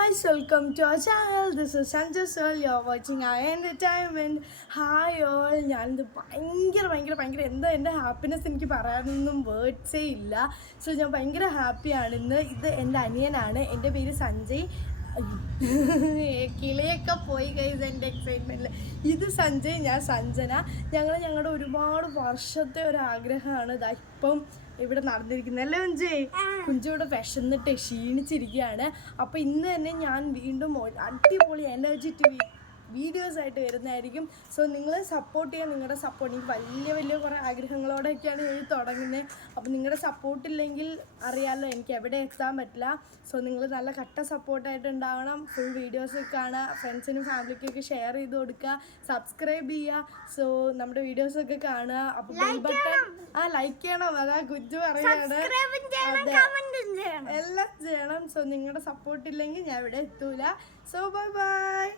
guys, to our channel this is is Sanjay you are watching I entertainment hi all ഞാനിത് ഭയങ്കര ഭയങ്കര ഭയങ്കര എന്താ എന്റെ ഹാപ്പിനെസ് എനിക്ക് പറയാനൊന്നും വേർഡ്സേ ഇല്ല. സോ ഞാൻ ഭയങ്കര ഹാപ്പിയാണ് ഇന്ന് ഇത് എന്റെ അനിയനാണ്. എന്റെ പേര് സഞ്ജയ്. എ ഏ, കിളിയൊക്കെ പോയി കഴിച്ച് എന്റെ എക്സൈറ്റ്മെന്റിൽ ഇത് സഞ്ജയ് ഞാൻ സഞ്ജന. ഞങ്ങൾ ഞങ്ങളുടെ ഒരുപാട് വർഷത്തെ ഒരു ആഗ്രഹമാണ് ഇതാ ഇപ്പം ഇവിടെ നടന്നിരിക്കുന്നത്. അല്ലേ കുഞ്ചേ? കുഞ്ചിവിടെ വിശന്നിട്ട് ക്ഷീണിച്ചിരിക്കുകയാണ്. അപ്പോൾ ഇന്ന് തന്നെ ഞാൻ വീണ്ടും അടിപൊളി എനർജി ടി വി വീഡിയോസ് ആയിട്ട് വരുന്നതായിരിക്കും. സോ നിങ്ങൾ സപ്പോർട്ട് ചെയ്യാൻ നിങ്ങളുടെ സപ്പോർട്ട് എനിക്ക് വലിയ വലിയ കുറേ ആഗ്രഹങ്ങളോടെയൊക്കെയാണ് എഴുതി തുടങ്ങുന്നത് അപ്പോൾ നിങ്ങളുടെ സപ്പോർട്ടില്ലെങ്കിൽ അറിയാമല്ലോ എനിക്ക് എവിടെ എത്താൻ പറ്റില്ല. സോ നിങ്ങൾ നല്ല കട്ട സപ്പോർട്ടായിട്ട് ഉണ്ടാവണം. ഫുൾ വീഡിയോസ് കാണുക ഫ്രണ്ട്സിനും ഫാമിലിക്കൊക്കെ ഷെയർ ചെയ്ത് കൊടുക്കുക സബ്സ്ക്രൈബ് ചെയ്യുക. സോ നമ്മുടെ വീഡിയോസൊക്കെ കാണുക. അപ്പോൾ ബെൽ ബട്ടൺ ആ ലൈക്ക് ചെയ്യണം. അതാ ഗുജ്ജു പറയാണ് എല്ലാം ചെയ്യണം. സോ നിങ്ങളുടെ സപ്പോർട്ടില്ലെങ്കിൽ ഞാൻ ഇവിടെ എത്തൂല. So bye bye